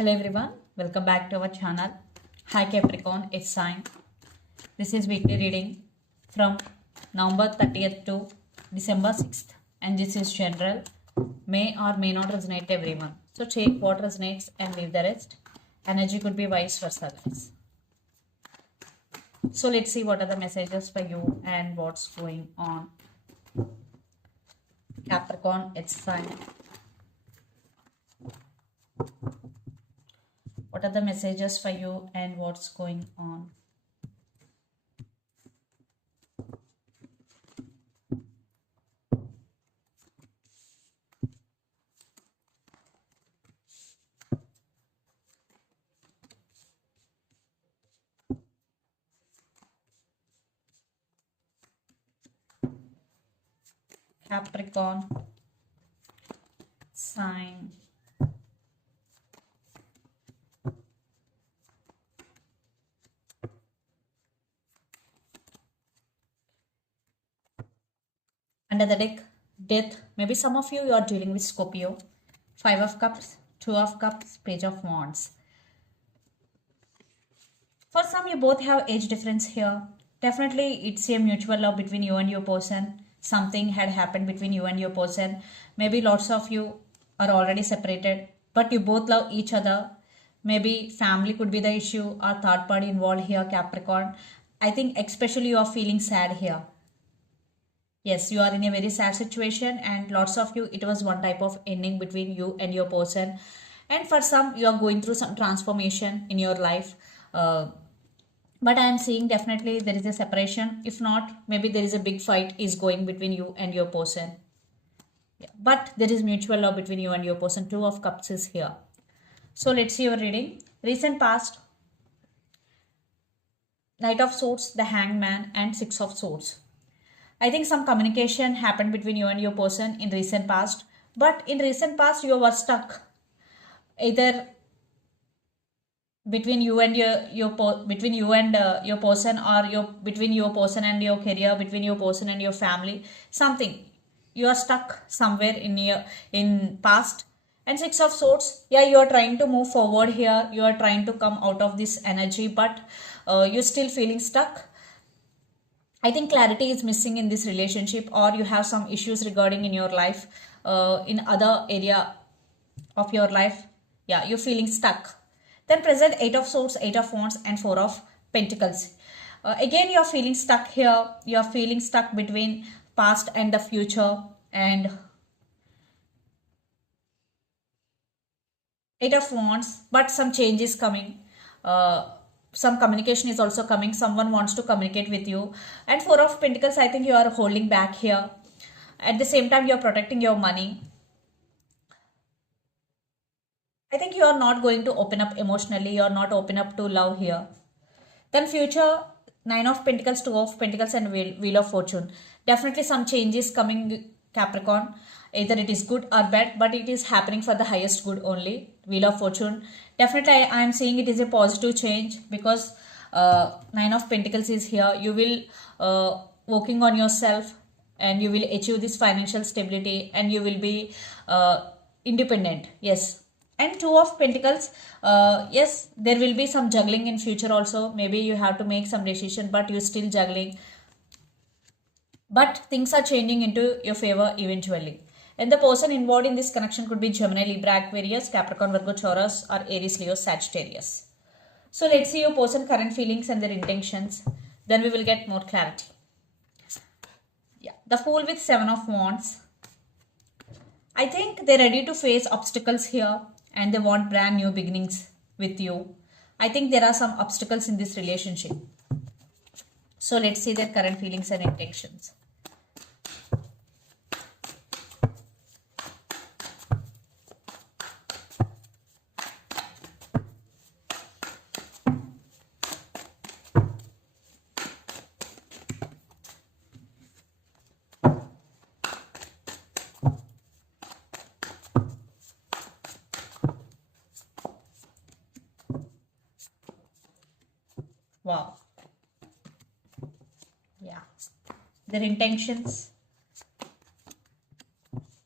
Hello everyone, welcome back to our channel. Hi Capricorn, it's sign. This is weekly reading from November 30th to December 6th, and this is general. May or may not resonate everyone. So take what resonates and leave the rest. Energy could be vice versa, guys. So let's see what are the messages for you and what's going on. Capricorn, it's sign. What are the messages for you and what's going on? Capricorn sign. Under the deck, death. Maybe some of you are dealing with Scorpio. 5 of Cups, 2 of Cups, Page of Wands. For some, you both have age difference here. Definitely, it's a mutual love between you and your person. Something had happened between you and your person. Maybe lots of you are already separated, but you both love each other. Maybe family could be the issue or third party involved here, Capricorn. I think especially you are feeling sad here. Yes, you are in a very sad situation, and lots of you, it was one type of ending between you and your person. And for some, you are going through some transformation in your life. But I am seeing definitely there is a separation. If not, maybe there is a big fight is going between you and your person. Yeah. But there is mutual love between you and your person. 2 of Cups is here. So let's see your reading. Recent past, Knight of Swords, the Hangman, and 6 of Swords. I think some communication happened between you and your person in recent past. But in recent past, you were stuck. Either between you and between you and your person, or between your person and your career, between your person and your family, something you are stuck somewhere in past. And 6 of Swords, yeah, you are trying to move forward here, you are trying to come out of this energy, but you're still feeling stuck. I think clarity is missing in this relationship, or you have some issues regarding in your life, in other area of your life. Yeah, you're feeling stuck. Then present 8 of Swords, 8 of Wands, and 4 of Pentacles. Again, you're feeling stuck here. You're feeling stuck between past and the future. And 8 of Wands, but some change is coming. Some communication is also coming. Someone wants to communicate with you. And 4 of Pentacles, I think you are holding back here. At the same time, you are protecting your money. I think you are not going to open up emotionally. You are not open up to love here. Then future, 9 of Pentacles, 2 of Pentacles, and Wheel of Fortune. Definitely some changes coming, Capricorn. Either it is good or bad, but it is happening for the highest good only. Wheel of Fortune. Definitely I am saying it is a positive change, because 9 of Pentacles is here. You will working on yourself, and you will achieve this financial stability, and you will be independent. Yes. And 2 of Pentacles, yes, there will be some juggling in future also. Maybe you have to make some decision, but you're still juggling. But things are changing into your favor eventually. And the person involved in this connection could be Gemini, Libra, Aquarius, Capricorn, Virgo, Taurus, or Aries, Leo, Sagittarius. So let's see your person current feelings and their intentions. Then we will get more clarity. Yeah, the Fool with 7 of Wands. I think they're ready to face obstacles here, and they want brand new beginnings with you. I think there are some obstacles in this relationship. So let's see their current feelings and intentions. Wow. Yeah. Their intentions.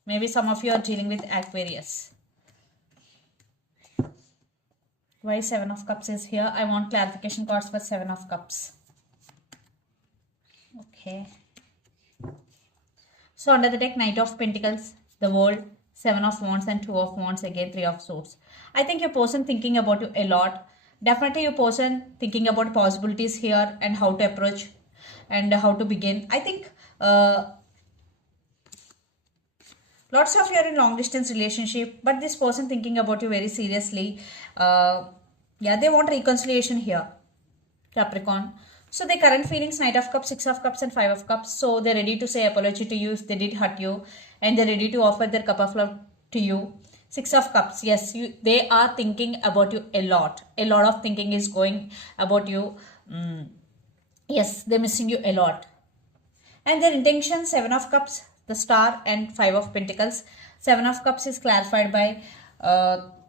Maybe some of you are dealing with Aquarius. Why Seven of Cups is here? I want clarification cards for Seven of Cups. Okay. So under the deck, Knight of Pentacles, the World, Seven of Wands and Two of Wands, again Three of Swords. I think your person thinking about you a lot. Definitely your person thinking about possibilities here and how to approach and how to begin. I think lots of you are in long distance relationship, but this person thinking about you very seriously. Yeah, they want reconciliation here, Capricorn. So their current feelings, Knight of Cups, Six of Cups and Five of Cups. So they're ready to say apology to you if they did hurt you, and they're ready to offer their cup of love to you. Six of Cups, yes, they are thinking about you a lot. A lot of thinking is going about you. Yes, they're missing you a lot. And their intention, Seven of Cups, the Star and Five of Pentacles. Seven of Cups is clarified by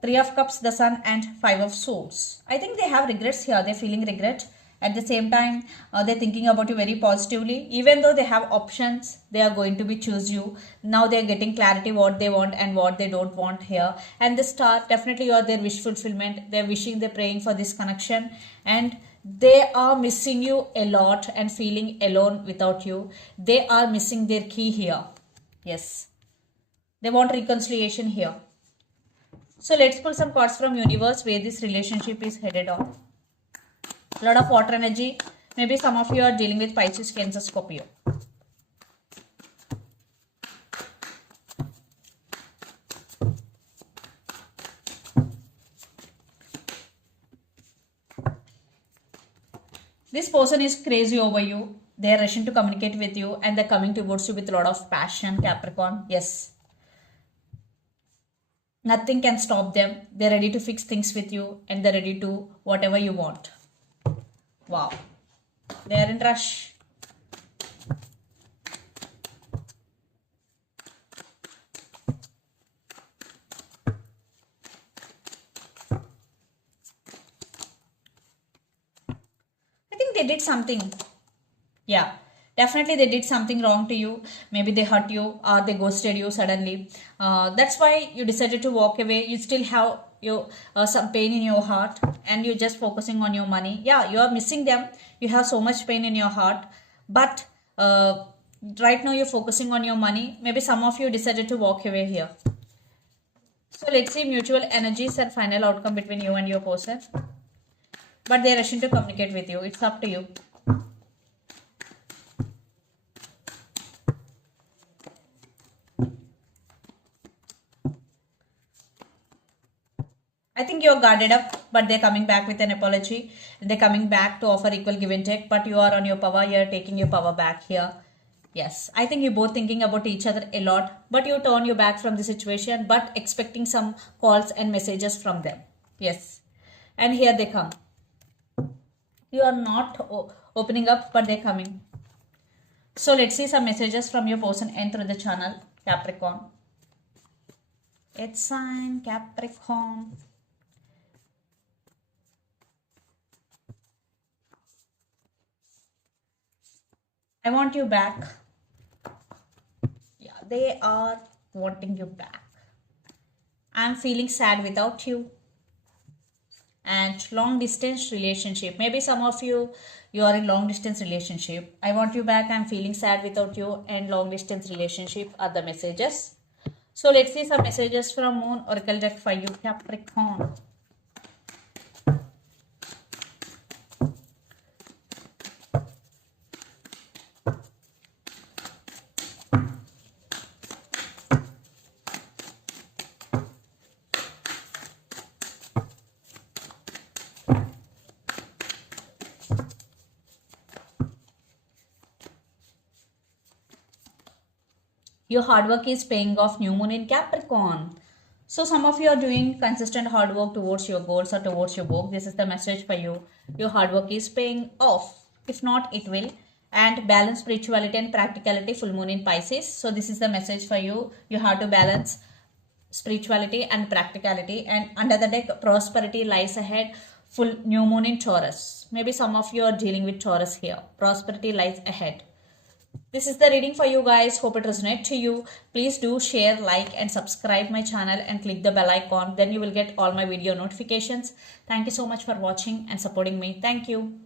Three of Cups, the Sun and Five of Swords. I think they have regrets here. They're feeling regret. At the same time, they're thinking about you very positively. Even though they have options, they are going to be choose you. Now they're getting clarity what they want and what they don't want here. And the Star, definitely you are their wish fulfillment. They're wishing, they're praying for this connection. And they are missing you a lot and feeling alone without you. They are missing their key here. Yes. They want reconciliation here. So let's pull some cards from universe where this relationship is headed on. A lot of water energy. Maybe some of you are dealing with Pisces, Cancer, Scorpio. This person is crazy over you. They are rushing to communicate with you and they're coming towards you with a lot of passion, Capricorn. Yes. Nothing can stop them. They're ready to fix things with you and they're ready to whatever you want. Wow. They are in rush. I think they did something. Yeah. Definitely they did something wrong to you. Maybe they hurt you or they ghosted you suddenly. That's why you decided to walk away. You still have some pain in your heart and you're just focusing on your money. Yeah, you are missing them. You have so much pain in your heart. But right now you're focusing on your money. Maybe some of you decided to walk away here. So let's see mutual energies and final outcome between you and your person. But they're rushing to communicate with you. It's up to you. I think you're guarded up, but they're coming back with an apology. They're coming back to offer equal give and take, but you are on your power. You're taking your power back here. Yes, I think you're both thinking about each other a lot, but you turn your back from the situation, but expecting some calls and messages from them. Yes, and here they come. You are not opening up, but they're coming. So let's see some messages from your person and through the channel, Capricorn. It's sign Capricorn. I want you back. Yeah, they are wanting you back. I'm feeling sad without you. And long distance relationship. Maybe some of you are in long distance relationship. I want you back. I'm feeling sad without you. And long distance relationship are the messages. So let's see some messages from Moon Oracle deck for you, Capricorn. Your hard work is paying off, new moon in Capricorn. So some of you are doing consistent hard work towards your goals or towards your work. This is the message for you. Your hard work is paying off. If not, it will. And balance spirituality and practicality, full moon in Pisces. So this is the message for you. You have to balance spirituality and practicality. And under the deck, prosperity lies ahead, full new moon in Taurus. Maybe some of you are dealing with Taurus here. Prosperity lies ahead. This is the reading for you guys. Hope it resonates to you. Please do share, like and subscribe my channel and click the bell icon. Then you will get all my video notifications. Thank you so much for watching and supporting me. Thank you.